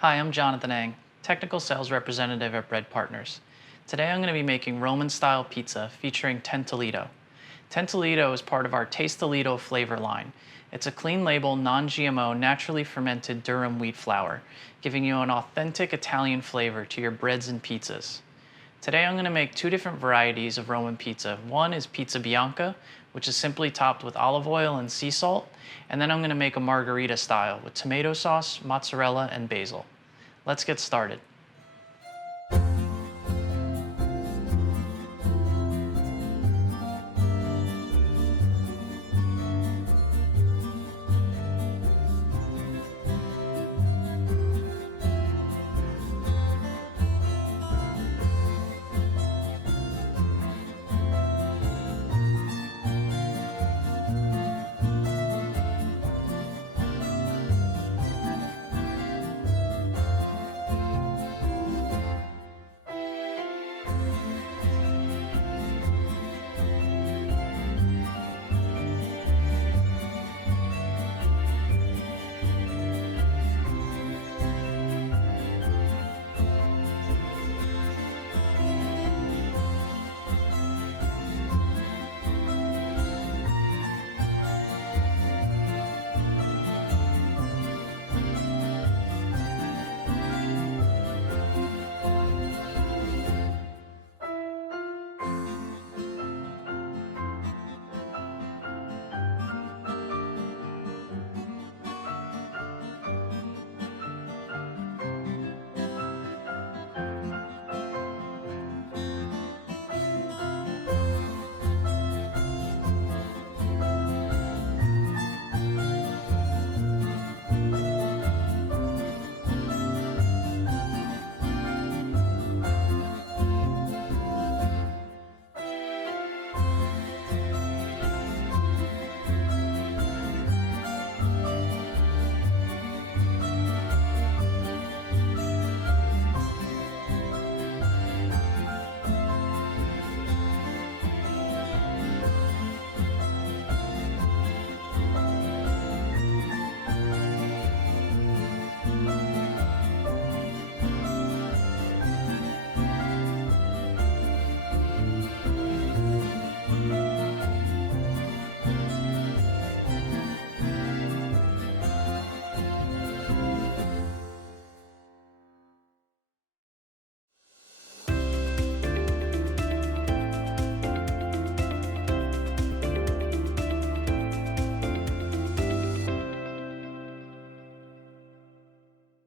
Hi, I'm Jonathan Ang, Technical Sales Representative at Bread Partners. Today I'm going to be making Roman-style pizza featuring Tentolito. Tentolito is part of our Taste Toledo flavor line. It's a clean label, non-GMO, naturally fermented durum wheat flour, giving you an authentic Italian flavor to your breads and pizzas. Today I'm going to make two different varieties of Roman pizza. One is pizza bianca, which is simply topped with olive oil and sea salt, and then I'm going to make a margherita style with tomato sauce, mozzarella, and basil. Let's get started.